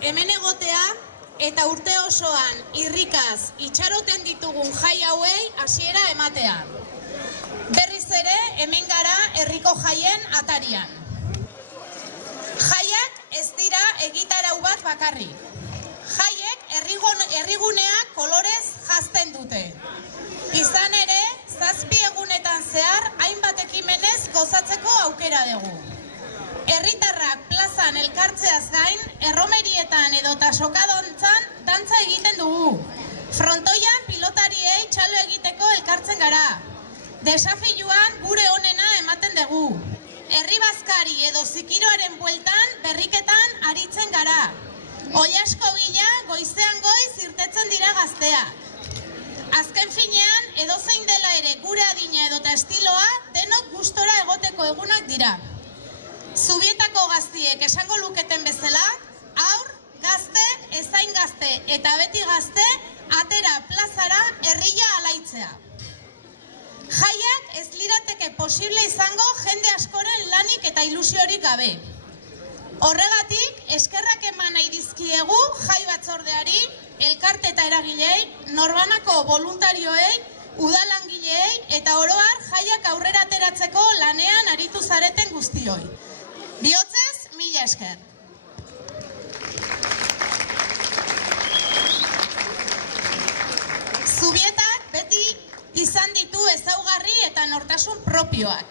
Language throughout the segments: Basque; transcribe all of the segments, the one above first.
hemen egotea eta urte osoan irrikaz itxaroten ditugun jai hauei hasiera ematea. Berriz ere hemen gara herriko jaien atarian. Jaiak ez dira egitarau bat bakarrik. Jaiek herriguneak kolorez janzten dute. Izan ere, 7 egunetan zehar hainbat ekimenez gozatzeko aukera dugu. Herritarrak plazan elkartzeaz gain, erromerietan edota sokadontzan dantza egiten dugu. Frontoian pilotariei txalo egiteko elkartzen gara. Desafiluan gure onena ematen dugu. Herri bazkari edo zikiroaren bueltan berriketan aritzen gara. Oilasko bila goizean goiz irtetzen dira gazteak. Azken finean, edozein dela ere gure adina edota estiloa denok gustora egoteko egunak dira. Zubietako gaztiek esango luketen bezala, haur, gazte, ezain gazte eta beti gazte atera plazara herria alaitzea. Jaiak ez lirateke posible izango jende askoren lanik eta ilusiorik gabe. Horregatik, eskerrak eman nahi dizkiegu jai batzordeari, elkarte eta eragilei, norbanako voluntarioei, udalangileei eta oro har jaiak aurrera ateratzeko lanean aritu zareten guztioi. Bihotzez, mila esker. Zubietak beti izan ditu ezaugarri eta nortasun propioak.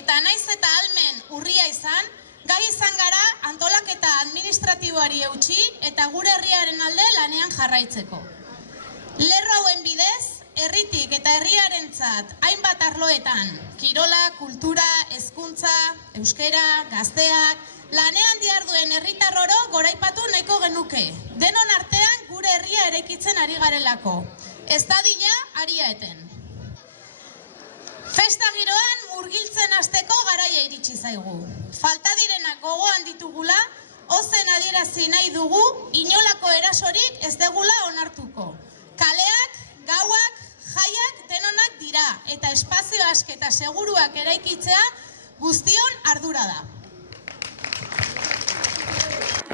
Eta naiz eta ahalmen urria izan, gai izan gara antolaketa administratiboari eutsi eta gure herriaren alde lanean jarraitzeko. Lerro hauen bidez, herritik eta herriarentzat hainbat arloetan, kirola, kultura, hezkuntza, euskera, gazteak, lanean diharduen herritar oro goraipatu nahiko genuke. Denon artean gure herria eraikitzen ari garelako. Ez dadila aria eten. Festa giroan murgiltzen hasteko garaia iritsi zaigu. Falta direnak gogoan ditugula, ozen adierazi nahi dugu, inolako erasorik ez degula onartuko. Kaleak, gauak, jaiak denonak dira, eta espazio aske eta seguruak eraikitzea guztion ardura da.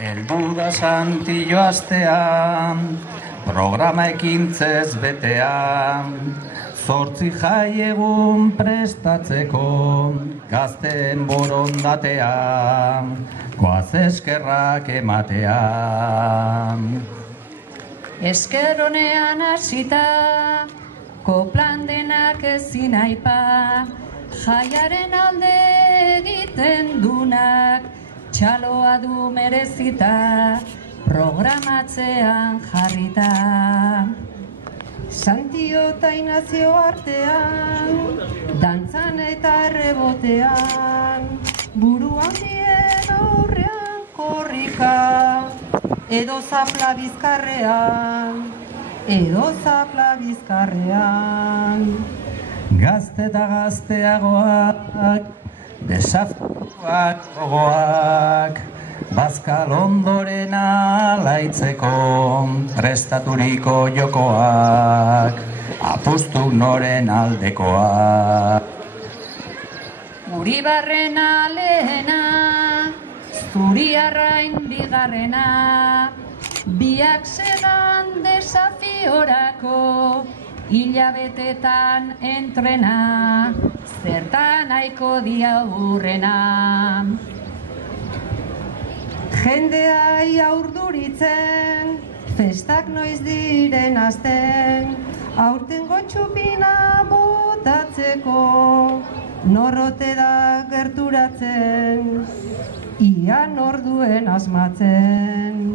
Helbuda santillo astean, programa ekintzez betean, 8 jai egun prestatzeko, gazten borondatean, goaz eskerrak ematean. Esker honean hasita, koplan denak ezin aipa, jaiaren alde egiten dunak, txaloa du merezita, programatzean jarrita. Santio eta Inazio artean, dantzan eta errebotean, buru handien aurrean korrika, edo zapla bizkarrean, Gazte eta gazteagoak, desafituak gogoak, Bazkal ondoren alaitzeko, prestaturiko jokoak, apustu noren aldekoak. Uribarrena lehena, Zuriarrain bigarrena, biak segan desafiorako, hilabetetan entrena, zertan nahiko dia hurrena. jendeai aurduritzen, festak noiz diren azten, aurtengo txupina botatzeko, norrote da gerturatzen, ia norduen asmatzen.